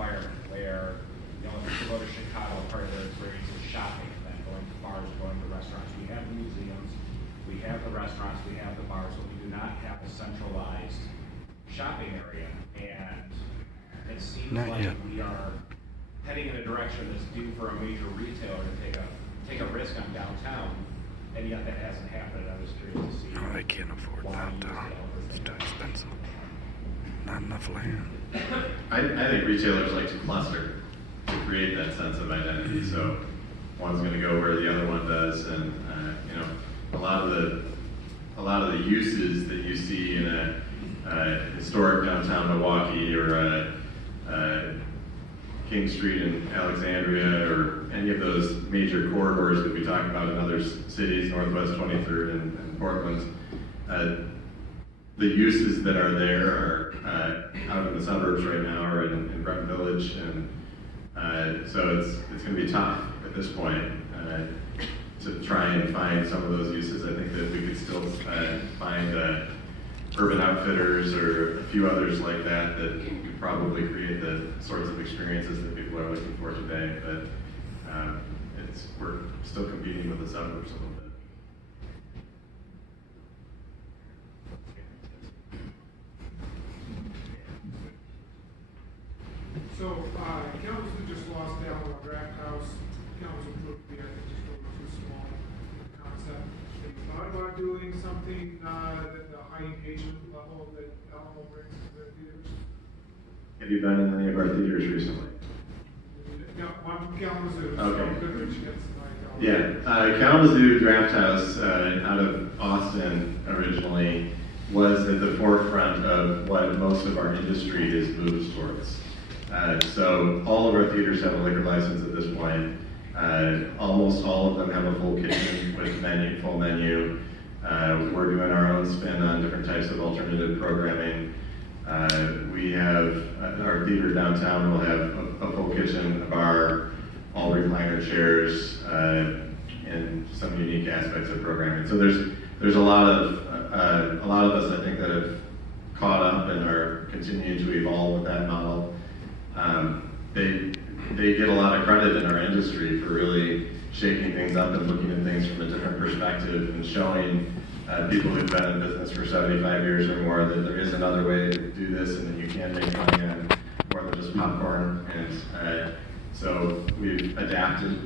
environment where, if you go to Chicago, part of their experience is shopping, and then going to bars, going to restaurants. We have the museums, we have the restaurants, we have the bars, but we do not have a centralized shopping area. And it seems we are heading in a direction that's due for a major retailer to take a risk on downtown, and yet that hasn't happened. I was curious to see. Oh, I can't afford downtown. It's too expensive. Not enough land. I think retailers like to cluster to create that sense of identity. So one's going to go where the other one does, and a lot of the uses that you see in a historic downtown Milwaukee or King Street in Alexandria or any of those major corridors that we talk about in other cities, Northwest 23rd and Portland. The uses that are there are out in the suburbs right now or in Brent Village, and so it's going to be tough at this point to try and find some of those uses. I think that we could still find Urban Outfitters or a few others like that could probably create the sorts of experiences that people are looking for today, but we're still competing with the suburbs a little bit. So, Kalamazoo just lost the Alamo Draft House. Kalamazoo proved to be, I think, just a little too small concept. Have you thought about doing something at the high engagement level that Alamo brings to their theaters? Have you been in any of our theaters recently? No, I'm from Kalamazoo, okay. So Goodrich gets my Kalamazoo Draft House out of Austin originally was at the forefront of what most of our industry is moved towards. So all of our theaters have a liquor license at this point. Almost all of them have a full kitchen with full menu. We're doing our own spin on different types of alternative programming. We have, our theater downtown will have a full kitchen, a bar, all recliner chairs, and some unique aspects of programming. So there's a lot of us, I think, that have caught up and are continuing to evolve with that model. They get a lot of credit in our industry for really shaking things up and looking at things from a different perspective and showing people who've been in business for 75 years or more that there is another way to do this and that you can make money on more than just popcorn. And so we've adapted.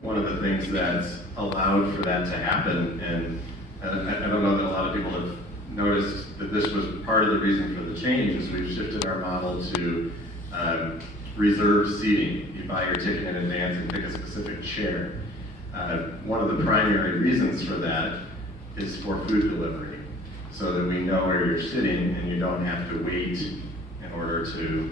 One of the things that's allowed for that to happen, and I don't know that a lot of people have noticed that this was part of the reason for the change, is we've shifted our model to reserved seating. You buy your ticket in advance and pick a specific chair. One of the primary reasons for that is for food delivery, so that we know where you're sitting and you don't have to wait in order to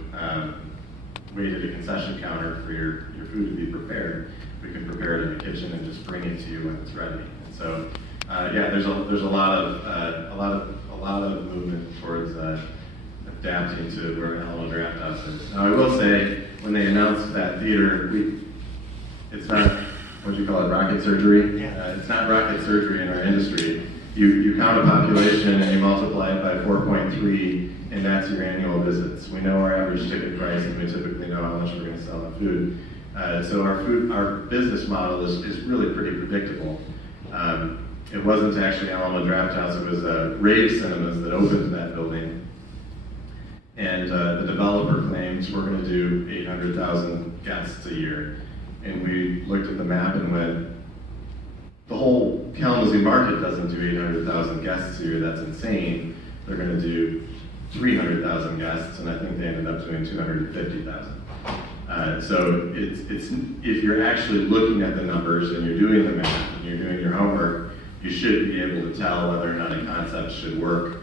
wait at a concession counter for your food to be prepared. We can prepare it in the kitchen and just bring it to you when it's ready. And so, there's a lot of movement towards adapting to where Alamo Draft House is. Now, I will say, when they announced that theater, it's not, what do you call it, rocket surgery? It's not rocket surgery in our industry. You count a population and you multiply it by 4.3, and that's your annual visits. We know our average ticket price, and we typically know how much we're going to sell in food. So our business model is really pretty predictable. It wasn't actually Alamo Draft House, it was Rave Cinemas that opened that building. And the developer claims we're going to do 800,000 guests a year. And we looked at the map and went, the whole Kalamazoo market doesn't do 800,000 guests a year, that's insane. They're going to do 300,000 guests, and I think they ended up doing 250,000. So it's if you're actually looking at the numbers and you're doing the math and you're doing your homework, you should be able to tell whether or not a concept should work.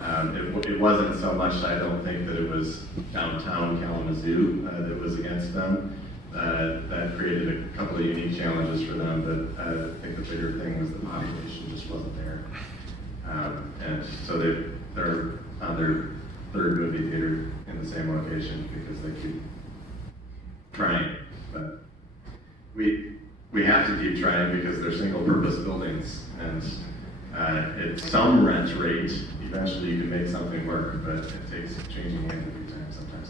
It wasn't so much, I don't think, that it was downtown Kalamazoo that was against them. That created a couple of unique challenges for them, but I think the bigger thing was the population just wasn't there. And so they're on their third movie theater in the same location because they keep trying. But we have to keep trying because they're single-purpose buildings, and at some rent rate, eventually you can make something work, but it takes changing hands every time sometimes.